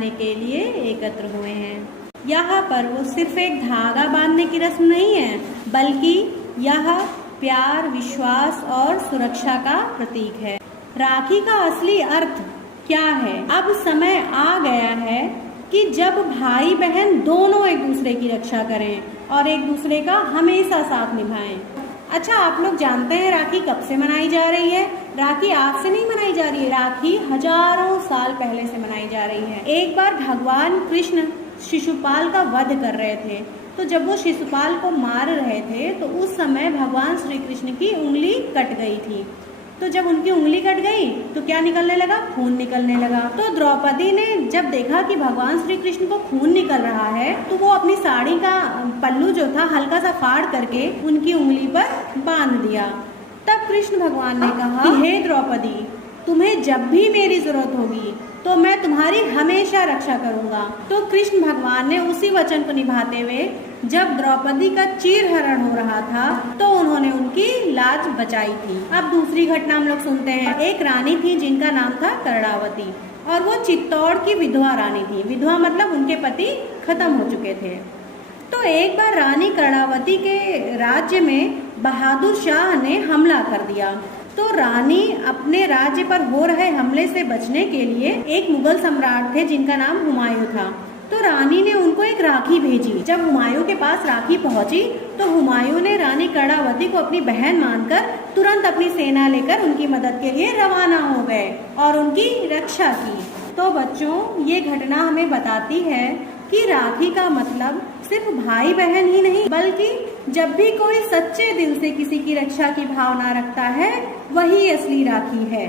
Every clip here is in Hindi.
मनाने के लिए एकत्र हुए हैं। यह पर्व सिर्फ एक धागा बांधने की रस्म नहीं है, बल्कि यह प्यार, विश्वास और सुरक्षा का प्रतीक है। राखी का असली अर्थ क्या है? अब समय आ गया है कि जब भाई बहन दोनों एक दूसरे की रक्षा करें और एक दूसरे का हमेशा साथ निभाएं। अच्छा, आप लोग जानते हैं राखी कब से मनाई जा रही है? राखी आज से नहीं मनाई जा रही है, राखी हजारों साल पहले से मनाई जा रही है। एक बार भगवान कृष्ण शिशुपाल का वध कर रहे थे, तो जब वो शिशुपाल को मार रहे थे तो उस समय भगवान श्री कृष्ण की उंगली कट गई थी। तो जब उनकी उंगली कट गई तो क्या निकलने लगा? खून निकलने लगा। तो द्रौपदी ने जब देखा कि भगवान श्री कृष्ण को खून निकल रहा है, तो वो अपनी साड़ी का पल्लू जो था हल्का सा फाड़ करके उनकी उंगली पर बांध दिया। तब कृष्ण भगवान ने कहा कि हे द्रौपदी, तुम्हें जब भी मेरी जरूरत होगी तो मैं तुम्हारी हमेशा रक्षा करूंगा। तो कृष्ण भगवान ने उसी वचन को निभाते हुए जब द्रौपदी का चीरहरण हो रहा था तो उन्होंने उनकी लाज बचाई थी। अब दूसरी घटना हम लोग सुनते हैं। एक रानी थी जिनका नाम था कर्णावती, और वो चित्तौड़ की विधवा रानी थी। विधवा मतलब उनके पति खत्म हो चुके थे। तो एक बार रानी कर्णावती के राज्य में बहादुर शाह ने हमला कर दिया। तो रानी अपने राज्य पर हो रहे हमले से बचने के लिए, एक मुगल सम्राट थे जिनका नाम हुमायूं था, तो रानी ने उनको एक राखी भेजी। जब हुमायूं के पास राखी पहुंची तो हुमायूं ने रानी कर्णावती को अपनी बहन मानकर तुरंत अपनी सेना लेकर उनकी मदद के लिए रवाना हो गए और उनकी रक्षा की। तो बच्चों, ये घटना हमें बताती है कि राखी का मतलब सिर्फ भाई बहन ही नहीं, बल्कि जब भी कोई सच्चे दिल से किसी की रक्षा की भावना रखता है, वही असली राखी है।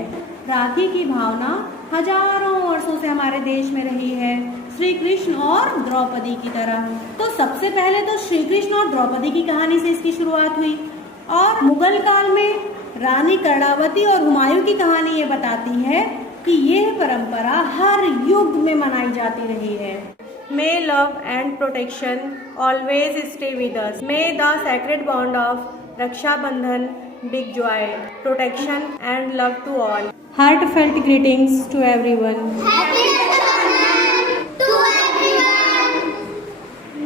राखी की भावना हजारों वर्षों से हमारे देश में रही है, श्री कृष्ण और द्रौपदी की तरह। तो सबसे पहले तो श्री कृष्ण और द्रौपदी की कहानी से इसकी शुरुआत हुई, और मुगल काल में रानी कर्णावती और हुमायूं की कहानी ये बताती है कि यह परंपरा हर युग में मनाई जाती रही है। May love and protection always stay with us. May the sacred bond of Raksha Bandhan bring joy, protection and love to all. Heartfelt greetings to everyone. Happy Raksha Bandhan to everyone.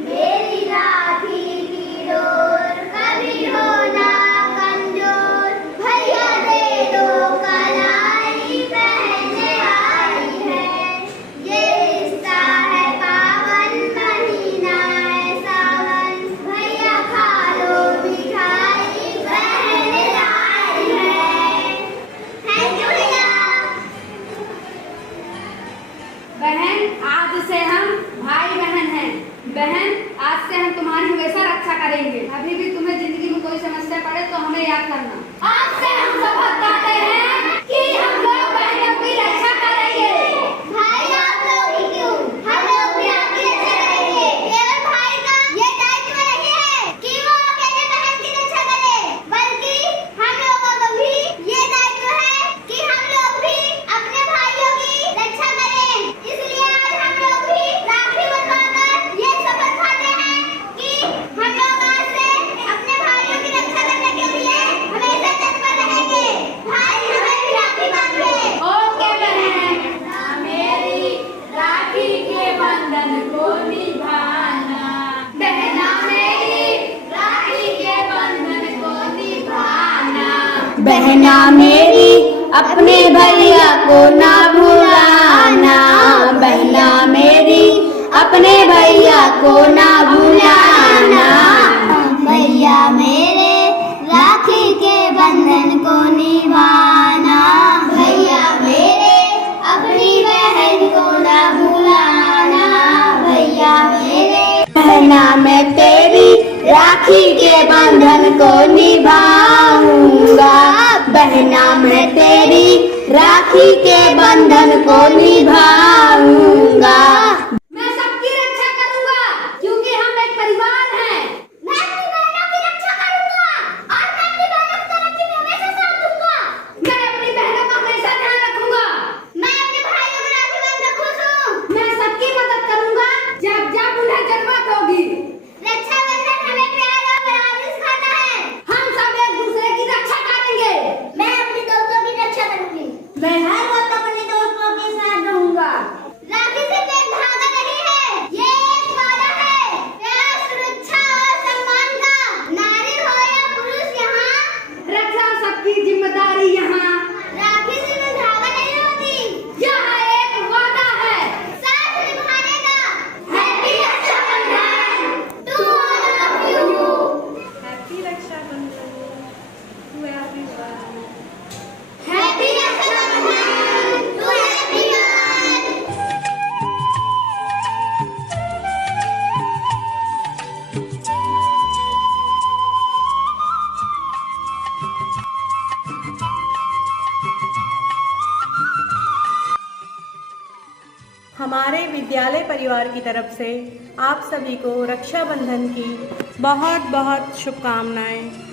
मेरी राखी की डोर कभी हो ना कमजोर, भैया दे दो कलाई पहने आई है। ये रिश्ता है पावन महीना है सावन, भैया खा लो मिठाई पहने आई है। थैंक यू भैया। बहन, आज से हम भाई बहन हैं। बहन, आज से हम तुम्हारी हमेशा रक्षा करेंगे। अभी भी तुम्हें जिंदगी में कोई समस्या पड़े तो हमें याद करना। आज से हम शपथ खाते हैं कि हम लोग बहनों की रक्षा करेंगे। भाई आप लोग ही क्यों, हम लोग भी आपकी रक्षा करेंगे। केवल भाई का ये दायित्व नहीं है कि वो अकेले बहन की रक्षा करे, बल्कि हम लोगों को भी ये दायित्व है कि हम लोग भी अपने भाइयों की रक्षा करें। इसलिए आज हम लोग भी राखी बंधवाकर ये शपथ खाते हैं कि हम लोग आज से अपने भाइयों की रक्षा करने के लिए हमेशा तत्पर रहेंगे। भाई हमें भी राखी बांधे। ओके बहन, मेरी राखी के बंधन को निभाना। बहना मेरी राखी के बंधन को निभाना। बहना मेरी अपने भैया को ना भुलाना। बहना मेरी अपने भैया को ना भुलाना। भैया मेरे राखी के बंधन को निभाना। भैया मेरे अपनी बहन को ना भुलाना। भैया मेरे बहना मैं तेरी राखी के बंधन को निभाऊंगा। बहना मैं तेरी राखी के बंधन को निभाऊंगा। मैं सबकी रक्षा करूंगा, क्योंकि हम एक परिवार हैं। मैं अपनी बहनों की रक्षा करूंगा और मैं अपनी बहनों की तरक्की में हमेशा साथ दूंगा। मैं अपनी बहनों का हमेशा ध्यान रखूंगा। मैं अपने भाइयों को राखी बांधकर खुश हूँ। मैं सबकी मदद करूंगा जब जब उन्हें जरूरत होगी। रक्षाबंधन हमें प्यार और बराबरी सिखाता है। हम सब एक दूसरे की रक्षा करेंगे। मैं अपने दोस्तों की रक्षा करूंगी। मैं हर वक्त अपने दोस्तों के साथ रहूंगा। राखी सिर्फ एक हमारे विद्यालय परिवार की तरफ से आप सभी को रक्षाबंधन की बहुत बहुत शुभकामनाएं।